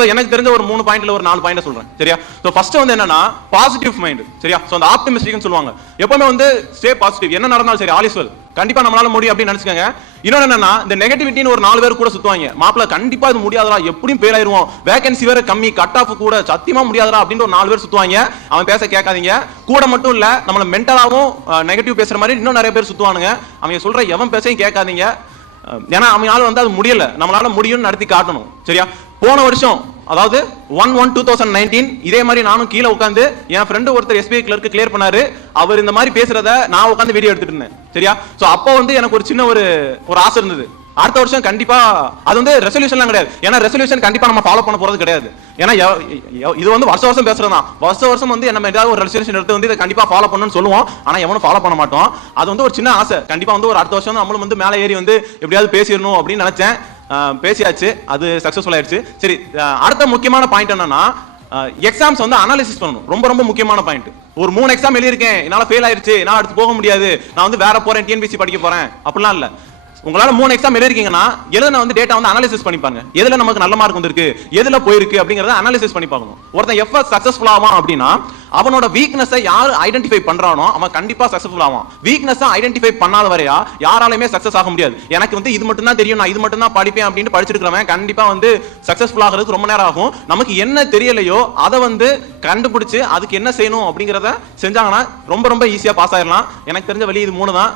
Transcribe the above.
ஏதோ எனக்கு தெரிஞ்ச ஒரு மூணு பாயிண்ட்ல ஒரு நாலு பாயிண்ட் சொல்றேன். சரியா? ஸோ ஃபர்ஸ்ட் வந்து என்னன்னா பாசிட்டிவ் மைண்ட் சரியா? ஸோ அந்த ஆப்டிமிஸ்டிக்னு சொல்லுவாங்க. எப்பவுமே வந்து ஸ்டே பாசிட்டிவ் என்ன நடந்தாலும் சரி ஆலிஸ்வல் கண்டிப்பா நம்மளால முடியும் அப்படின்னு நினைச்சுக்கோங்க. இன்னொன்று என்னன்னா இந்த நெகட்டிவிட்டின்னு ஒரு நாலு பேர் கூட சுத்துவாங்க. மாப்பிள கண்டிப்பா இது முடியாதா எப்படியும் பேர் ஆயிருவோம். வேகன்சி வேற கம்மி கட் ஆஃப் கூட சத்தியமா முடியாதா அப்படின்னு ஒரு நாலு பேர் சுத்துவாங்க. அவன் பேச கேட்காதீங்க. கூட மட்டும் இல்ல நம்மள மென்டலாவும் நெகட்டிவ் பேசுற மாதிரி இன்னும் நிறைய பேர் சுத்துவானுங்க. அவங்க சொல்ற எவன் பேசையும் கேட்காதீங்க. ஏன்னா அவங்களால வந்து அது முடியல. நம்மளால முடியும்னு நடத்தி காட்டணும். சரியா? போன வருஷம் அதாவது one one two thousand nineteen இதே மாதிரி நானும் கீழே உட்காந்து என் ஃப்ரெண்டு ஒருத்தர் எஸ்பிஐ கிளர்க்கு கிளியர் பண்ணாரு. அவர் இந்த மாதிரி பேசுறத நான் உட்காந்து வீடியோ எடுத்துட்டு இருந்தேன். சரியா? ஸோ அப்போ வந்து எனக்கு ஒரு சின்ன ஒரு ஒரு ஆசை இருந்தது. அடுத்த வருஷம் கண்டிப்பா அது வந்து ரெசல்யூஷன்லாம் கிடையாது. ஏன்னா ரெசல்யூஷன் கண்டிப்பா நம்ம ஃபாலோ பண்ண போறது கிடையாது. ஏன்னா இது வந்து வருஷ வருஷம் பேசுறது தான். வருஷ வருஷம் வந்து நம்ம ஏதாவது ஒரு ரெசல்யூஷன் எடுத்து வந்து இதை கண்டிப்பா ஃபாலோ பண்ணணும்னு சொல்லுவோம். ஆனா எவனும் ஃபாலோ பண்ண மாட்டோம். அது வந்து ஒரு சின்ன ஆசை. கண்டிப்பா வந்து ஒரு அடுத்த வருஷம் நம்மளும் வந்து மேலே ஏறி வந்து எப்படியாவது பேசிடணும் அப்படின்னு நினைச்சேன். பேசியாச்சு. அது சக்ஸஸ்ஃபுல் ஆயிடுச்சு. சரி அடுத்த முக்கியமான பாயிண்ட் என்னன்னா எக்ஸாம்ஸ் வந்து அனாலிசிஸ் பண்ணணும். ரொம்ப ரொம்ப முக்கியமான பாயிண்ட் ஒரு மூணு எக்ஸாம் எழுதியிருக்கேன். என்னால ஃபெயில் ஆயிருச்சு. நான் அடுத்து போக முடியாது. நான் வந்து வேற போறேன். டிஎன்பிசி படிக்க போறேன். அப்படிலாம் இல்ல. உங்களால மூணு எக்ஸாம் எழுதிருக்கீங்கன்னா எழுதின வந்து டேட்டா வந்து அனாலிசிஸ் பண்ணிப்பாங்க எதுல நமக்கு நல்ல மார்க் வந்திருக்கு எதுல போயிருக்கு அப்படிங்கறத அனாலிசிஸ் பண்ணி பார்க்கணும். ஒருத்தன் எப்ப சக்சஸ்ஃபுல் ஆவான் அப்படின்னா அவனோட வீக்னஸை யார் ஐடென்டிஃபை பண்றானோ அவன் கண்டிப்பா சக்சஸ்ஃபுல் ஆவான். வீக்னஸ் ஐடென்டிஃபை பண்ணாத வரையா யாராலுமே சக்சஸ் ஆக முடியாது. எனக்கு வந்து இது மட்டும் தான் தெரியும் நான் இது மட்டும் தான் படிப்பேன் அப்படின்னு படிச்சிருக்கிறவன் கண்டிப்பா வந்து சக்சஸ்ஃபுல் ஆகிறதுக்கு ரொம்ப நேரம் ஆகும். நமக்கு என்ன தெரியலையோ அதை வந்து கண்டுபிடிச்சு அதுக்கு என்ன செய்யணும் அப்படிங்கறத செஞ்சாங்கன்னா ரொம்ப ரொம்ப ஈஸியா பாஸ் ஆயிடலாம். எனக்கு தெரிஞ்ச வழி இது மூணு தான்